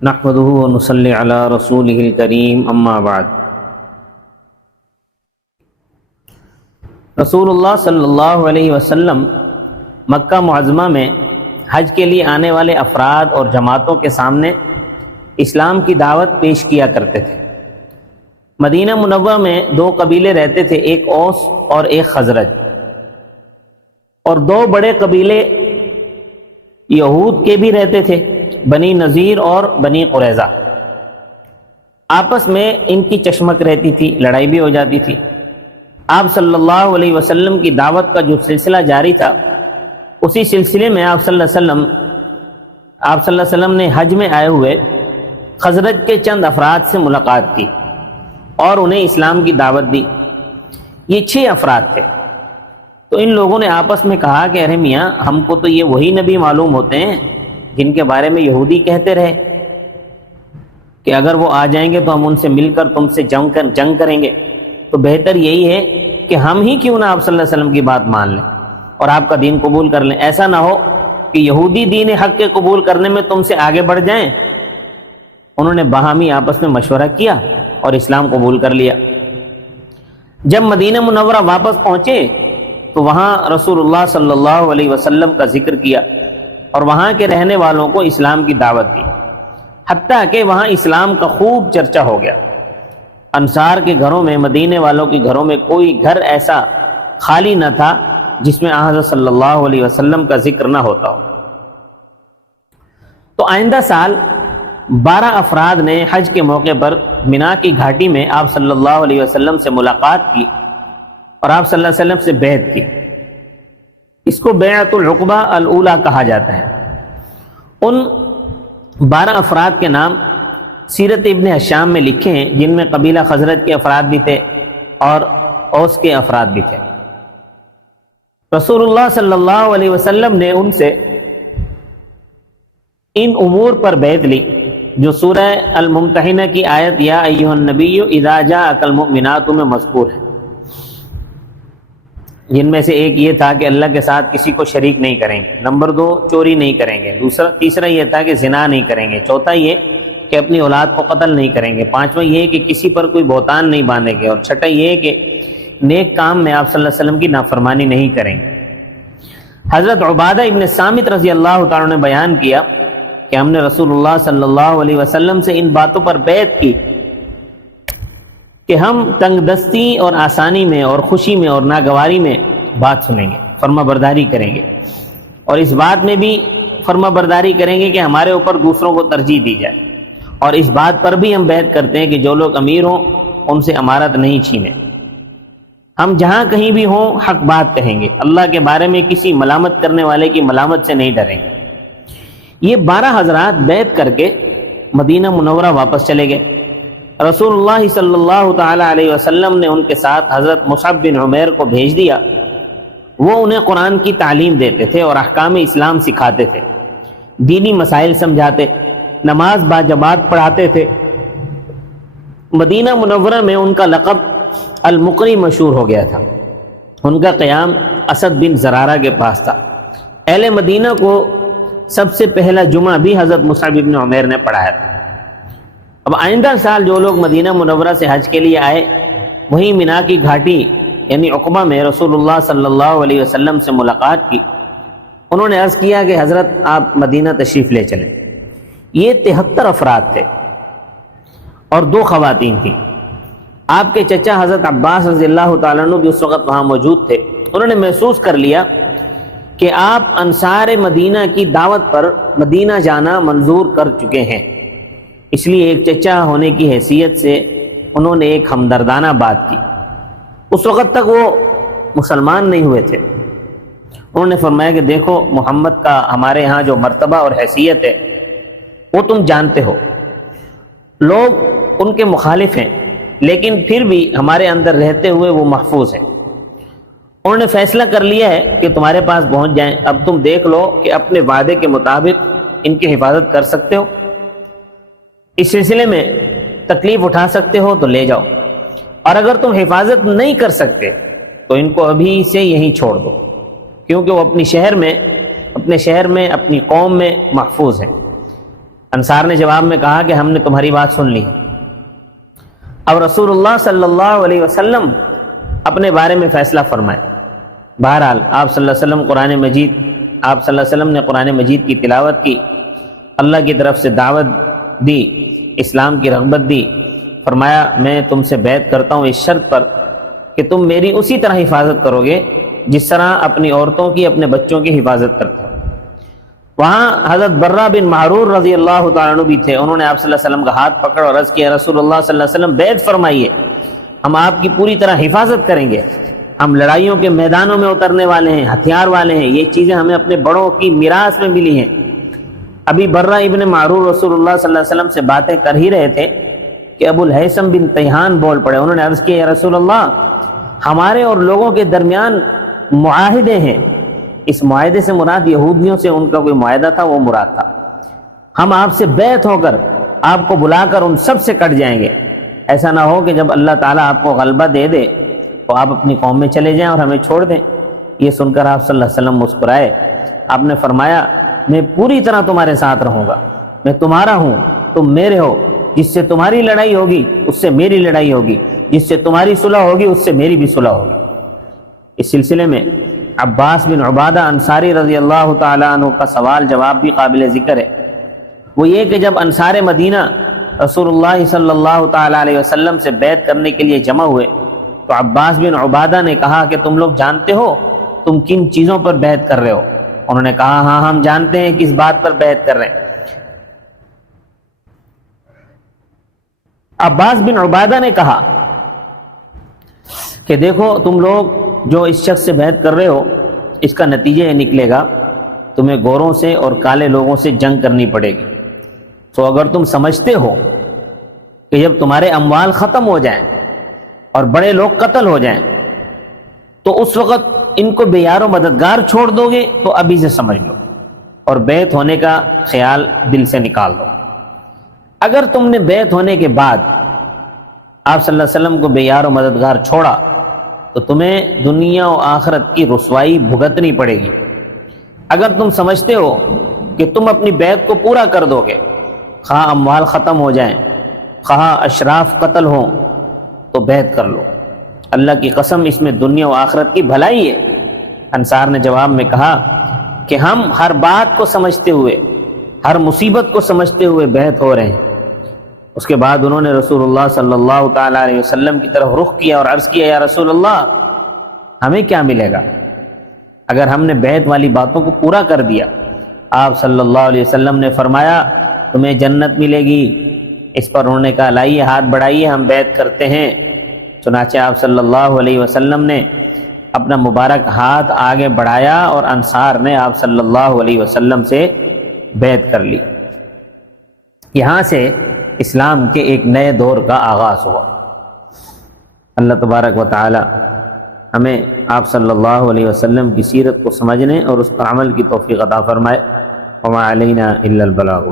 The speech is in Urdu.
نحمده ونصلی علی رسولہ الکریم اما بعد۔ رسول اللہ صلی اللہ علیہ وسلم مکہ معظمہ میں حج کے لیے آنے والے افراد اور جماعتوں کے سامنے اسلام کی دعوت پیش کیا کرتے تھے۔ مدینہ منورہ میں دو قبیلے رہتے تھے، ایک اوس اور ایک خزرج، اور دو بڑے قبیلے یہود کے بھی رہتے تھے، بنی نذیر اور بنی قریظہ۔ آپس میں ان کی چشمک رہتی تھی، لڑائی بھی ہو جاتی تھی۔ آپ صلی اللہ علیہ وسلم کی دعوت کا جو سلسلہ جاری تھا، اسی سلسلے میں آپ صلی اللہ علیہ وسلم نے حج میں آئے ہوئے خزرج کے چند افراد سے ملاقات کی اور انہیں اسلام کی دعوت دی۔ یہ 6 افراد تھے۔ تو ان لوگوں نے آپس میں کہا کہ ارے میاں، ہم کو تو یہ وہی نبی معلوم ہوتے ہیں جن کے بارے میں یہودی کہتے رہے کہ اگر وہ آ جائیں گے تو ہم ان سے مل کر تم سے جنگ کریں گے، تو بہتر یہی ہے کہ ہم ہی کیوں نہ آپ صلی اللہ علیہ وسلم کی بات مان لیں اور آپ کا دین قبول کر لیں۔ ایسا نہ ہو کہ یہودی دین حق کے قبول کرنے میں تم سے آگے بڑھ جائیں۔ انہوں نے باہمی آپس میں مشورہ کیا اور اسلام قبول کر لیا۔ جب مدینہ منورہ واپس پہنچے تو وہاں رسول اللہ صلی اللہ علیہ وسلم کا ذکر کیا اور وہاں کے رہنے والوں کو اسلام کی دعوت دی، حتیٰ کہ وہاں اسلام کا خوب چرچا ہو گیا۔ انصار کے گھروں میں، مدینے والوں کے گھروں میں کوئی گھر ایسا خالی نہ تھا جس میں حضرت صلی اللہ علیہ وسلم کا ذکر نہ ہوتا ہو۔ تو آئندہ سال 12 افراد نے حج کے موقع پر منا کی گھاٹی میں آپ صلی اللہ علیہ وسلم سے ملاقات کی اور آپ صلی اللہ علیہ وسلم سے بیعت کی۔ اس کو بیعت العقبہ الاولیٰ کہا جاتا ہے۔ ان 12 افراد کے نام سیرت ابن ہشام میں لکھے ہیں، جن میں قبیلہ خزرج کے افراد بھی تھے اور اوس کے افراد بھی تھے۔ رسول اللہ صلی اللہ علیہ وسلم نے ان سے ان امور پر بیعت لی جو سورہ الممتحنہ کی آیت یا ایھا النبی اذا جاءک المؤمنات میں مذکور ہے، جن میں سے ایک یہ تھا کہ اللہ کے ساتھ کسی کو شریک نہیں کریں گے، نمبر 2 چوری نہیں کریں گے، تیسرا یہ تھا کہ زنا نہیں کریں گے، چوتھا یہ کہ اپنی اولاد کو قتل نہیں کریں گے، پانچواں یہ کہ کسی پر کوئی بہتان نہیں باندھیں گے، اور چھٹا یہ کہ نیک کام میں آپ صلی اللہ علیہ وسلم کی نافرمانی نہیں کریں گے۔ حضرت عبادہ ابن صامت رضی اللہ تعالیٰ نے بیان کیا کہ ہم نے رسول اللہ صلی اللہ علیہ وسلم سے ان باتوں پر بیعت کی کہ ہم تنگ دستی اور آسانی میں اور خوشی میں اور ناگواری میں بات سنیں گے، فرما برداری کریں گے، اور اس بات میں بھی فرما برداری کریں گے کہ ہمارے اوپر دوسروں کو ترجیح دی جائے، اور اس بات پر بھی ہم بیعت کرتے ہیں کہ جو لوگ امیر ہوں ان سے امارت نہیں چھینے۔ ہم جہاں کہیں بھی ہوں حق بات کہیں گے، اللہ کے بارے میں کسی ملامت کرنے والے کی ملامت سے نہیں ڈریں گے۔ یہ 12 حضرات بیعت کر کے مدینہ منورہ واپس چلے گئے۔ رسول اللہ صلی اللہ تعالی علیہ وسلم نے ان کے ساتھ حضرت مصعب بن عمیر کو بھیج دیا۔ وہ انہیں قرآن کی تعلیم دیتے تھے اور احکام اسلام سکھاتے تھے، دینی مسائل سمجھاتے، نماز باجماعت پڑھاتے تھے۔ مدینہ منورہ میں ان کا لقب المقری مشہور ہو گیا تھا۔ ان کا قیام اسد بن زرارہ کے پاس تھا۔ اہل مدینہ کو سب سے پہلا جمعہ بھی حضرت مصعب بن عمیر نے پڑھایا تھا۔ اب آئندہ سال جو لوگ مدینہ منورہ سے حج کے لیے آئے، وہیں منا کی گھاٹی یعنی عقبہ میں رسول اللہ صلی اللہ علیہ وسلم سے ملاقات کی۔ انہوں نے عرض کیا کہ حضرت آپ مدینہ تشریف لے چلیں۔ یہ 73 افراد تھے اور 2 خواتین تھیں۔ آپ کے چچا حضرت عباس رضی اللہ تعالیٰ عنہ بھی اس وقت وہاں موجود تھے۔ انہوں نے محسوس کر لیا کہ آپ انصار مدینہ کی دعوت پر مدینہ جانا منظور کر چکے ہیں، اس لیے ایک چچا ہونے کی حیثیت سے انہوں نے ایک ہمدردانہ بات کی۔ اس وقت تک وہ مسلمان نہیں ہوئے تھے۔ انہوں نے فرمایا کہ دیکھو، محمد کا ہمارے ہاں جو مرتبہ اور حیثیت ہے وہ تم جانتے ہو، لوگ ان کے مخالف ہیں لیکن پھر بھی ہمارے اندر رہتے ہوئے وہ محفوظ ہیں۔ انہوں نے فیصلہ کر لیا ہے کہ تمہارے پاس پہنچ جائیں، اب تم دیکھ لو کہ اپنے وعدے کے مطابق ان کی حفاظت کر سکتے ہو، اس سلسلے میں تکلیف اٹھا سکتے ہو تو لے جاؤ، اور اگر تم حفاظت نہیں کر سکتے تو ان کو ابھی سے یہیں چھوڑ دو، کیونکہ وہ اپنے شہر میں اپنی قوم میں محفوظ ہیں۔ انصار نے جواب میں کہا کہ ہم نے تمہاری بات سن لی۔ اب رسول اللہ صلی اللہ علیہ وسلم اپنے بارے میں فیصلہ فرمائے۔ بہرحال آپ صلی اللہ علیہ وسلم آپ صلی اللہ علیہ وسلم نے قرآن مجید کی تلاوت کی، اللہ کی طرف سے دعوت دی، اسلام کی رغبت دی، فرمایا میں تم سے بیعت کرتا ہوں اس شرط پر کہ تم میری اسی طرح حفاظت کرو گے جس طرح اپنی عورتوں کی، اپنے بچوں کی حفاظت کرتے ہو۔ وہاں حضرت برہ بن معرور رضی اللہ تعالیٰ عنہ بھی تھے، انہوں نے آپ صلی اللہ علیہ وسلم کا ہاتھ پکڑ اور عرض کیا رسول اللہ صلی اللہ علیہ وسلم بیعت فرمائیے، ہم آپ کی پوری طرح حفاظت کریں گے، ہم لڑائیوں کے میدانوں میں اترنے والے ہیں، ہتھیار والے ہیں، یہ چیزیں ہمیں اپنے بڑوں کی میراث میں ملی ہیں۔ ابھی برہ ابن معرور رسول اللہ صلی اللہ علیہ وسلم سے باتیں کر ہی رہے تھے کہ ابو الہیثم بن تیہان بول پڑے، انہوں نے عرض کیا یا رسول اللہ ہمارے اور لوگوں کے درمیان معاہدے ہیں، اس معاہدے سے مراد یہودیوں سے ان کا کوئی معاہدہ تھا، وہ مراد تھا، ہم آپ سے بیعت ہو کر آپ کو بلا کر ان سب سے کٹ جائیں گے، ایسا نہ ہو کہ جب اللہ تعالیٰ آپ کو غلبہ دے دے تو آپ اپنی قوم میں چلے جائیں اور ہمیں چھوڑ دیں۔ یہ سن کر آپ صلی اللہ علیہ وسلم مسکرائے، آپ نے فرمایا میں پوری طرح تمہارے ساتھ رہوں گا، میں تمہارا ہوں، تم میرے ہو، جس سے تمہاری لڑائی ہوگی اس سے میری لڑائی ہوگی، جس سے تمہاری صلح ہوگی اس سے میری بھی صلح ہوگی۔ اس سلسلے میں عباس بن عبادہ انصاری رضی اللہ تعالیٰ عنہ کا سوال جواب بھی قابل ذکر ہے۔ وہ یہ کہ جب انصار مدینہ رسول اللہ صلی اللہ تعالیٰ علیہ وسلم سے بیعت کرنے کے لیے جمع ہوئے تو عباس بن عبادہ نے کہا کہ تم لوگ جانتے ہو تم کن چیزوں پر بیعت کر رہے ہو؟ انہوں نے کہا ہاں ہم جانتے ہیں کس بات پر بیعت کر رہے ہیں۔ عباس بن عبادہ نے کہا کہ دیکھو تم لوگ جو اس شخص سے بیعت کر رہے ہو اس کا نتیجہ یہ نکلے گا تمہیں گوروں سے اور کالے لوگوں سے جنگ کرنی پڑے گی، تو اگر تم سمجھتے ہو کہ جب تمہارے اموال ختم ہو جائیں اور بڑے لوگ قتل ہو جائیں تو اس وقت ان کو بے یار و مددگار چھوڑ دو گے تو ابھی سے سمجھ لو اور بیعت ہونے کا خیال دل سے نکال دو۔ اگر تم نے بیعت ہونے کے بعد آپ صلی اللہ علیہ وسلم کو بے یار و مددگار چھوڑا تو تمہیں دنیا و آخرت کی رسوائی بھگتنی پڑے گی۔ اگر تم سمجھتے ہو کہ تم اپنی بیعت کو پورا کر دو گے، خواہ اموال ختم ہو جائیں خواہ اشراف قتل ہوں، تو بیعت کر لو، اللہ کی قسم اس میں دنیا و آخرت کی بھلائی ہے۔ انصار نے جواب میں کہا کہ ہم ہر بات کو سمجھتے ہوئے، ہر مصیبت کو سمجھتے ہوئے بیعت ہو رہے ہیں۔ اس کے بعد انہوں نے رسول اللہ صلی اللہ تعالیٰ علیہ وسلم کی طرف رخ کیا اور عرض کیا یا رسول اللہ ہمیں کیا ملے گا اگر ہم نے بیعت والی باتوں کو پورا کر دیا؟ آپ صلی اللہ علیہ وسلم نے فرمایا تمہیں جنت ملے گی۔ اس پر انہوں نے کہا لائیے ہاتھ بڑھائیے ہم بیعت کرتے ہیں۔ چنانچہ آپ صلی اللہ علیہ وسلم نے اپنا مبارک ہاتھ آگے بڑھایا اور انصار نے آپ صلی اللہ علیہ وسلم سے بیعت کر لی۔ یہاں سے اسلام کے ایک نئے دور کا آغاز ہوا۔ اللہ تبارک و تعالی ہمیں آپ صلی اللہ علیہ وسلم کی سیرت کو سمجھنے اور اس پر عمل کی توفیق عطا فرمائے۔ وما علینا الا البلاغ۔